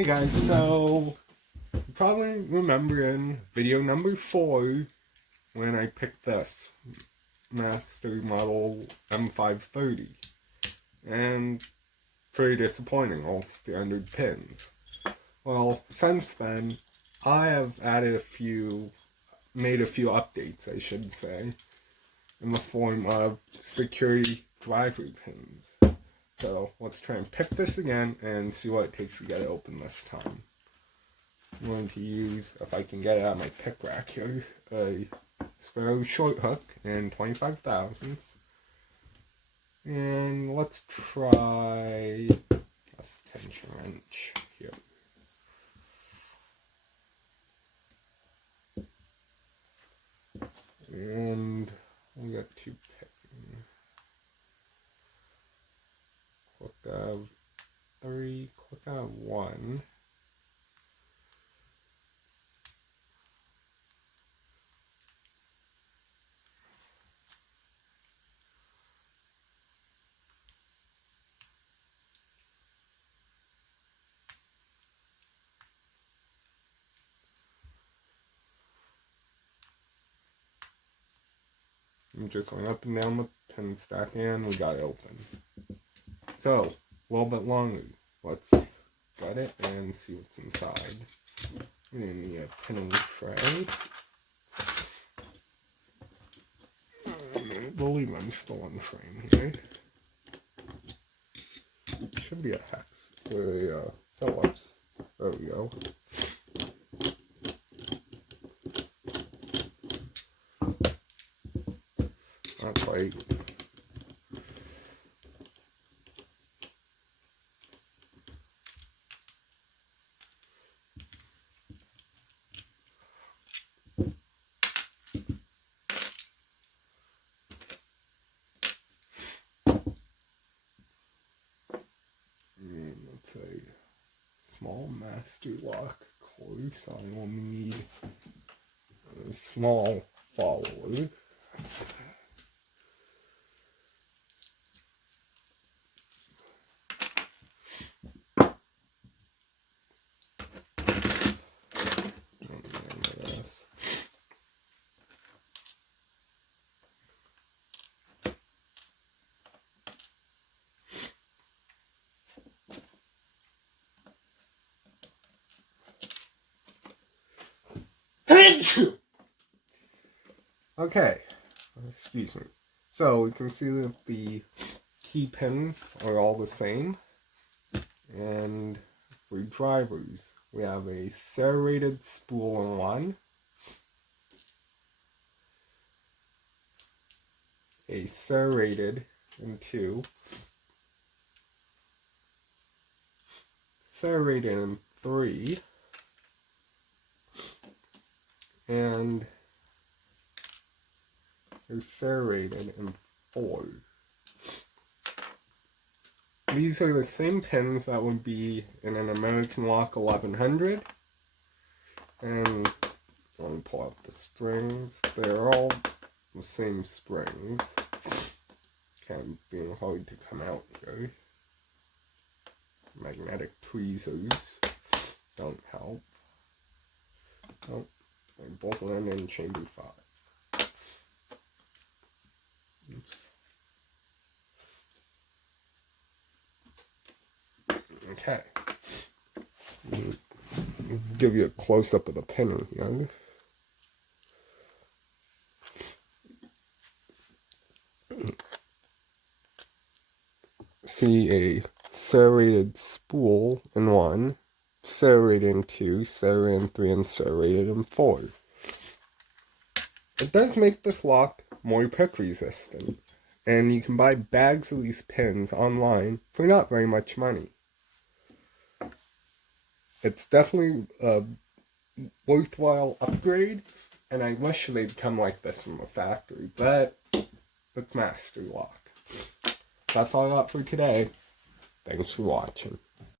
Hey guys, so you probably remember in video number 4 when I picked this Master Model M530, and pretty disappointing, all standard pins. Well, since then, I have made a few updates, I should say, in the form of security driver pins. So let's try and pick this again and see what it takes to get it open this time. I'm going to use, if I can get it out of my pick rack here, a Sparrow short hook and 25 thousandths. And let's try this tension wrench here. And we got two picking. Click out 3, click out 1. I'm just going up and down the pin stack and we got it open. So, a little bit longer. Let's gut it and see what's inside. We're going to need a pinning tray. I believe I'm still on frame here. Should be a hex. Phillips. There we go. Not quite. Let's say small Master Lock cord, so I will need a small follower. Okay, excuse me. So we can see that the key pins are all the same, and for drivers we have a serrated spool in 1, a serrated in 2, serrated in 3, and they're serrated in 4. These are the same pins that would be in an American Lock 1100. And let me pull out the springs. They're all the same springs. Kind of being hard to come out here. Magnetic tweezers don't help. Oh, they both land in chamber 5. Oops. Okay. Give you a close-up of the pin here. See a serrated spool in 1, serrated in 2, serrated in 3, and serrated in 4. It does make this lock more prick resistant, and you can buy bags of these pins online for not very much money. It's definitely a worthwhile upgrade, and I wish they'd come like this from a factory, but it's Master Lock. That's all I got for today. Thanks for watching.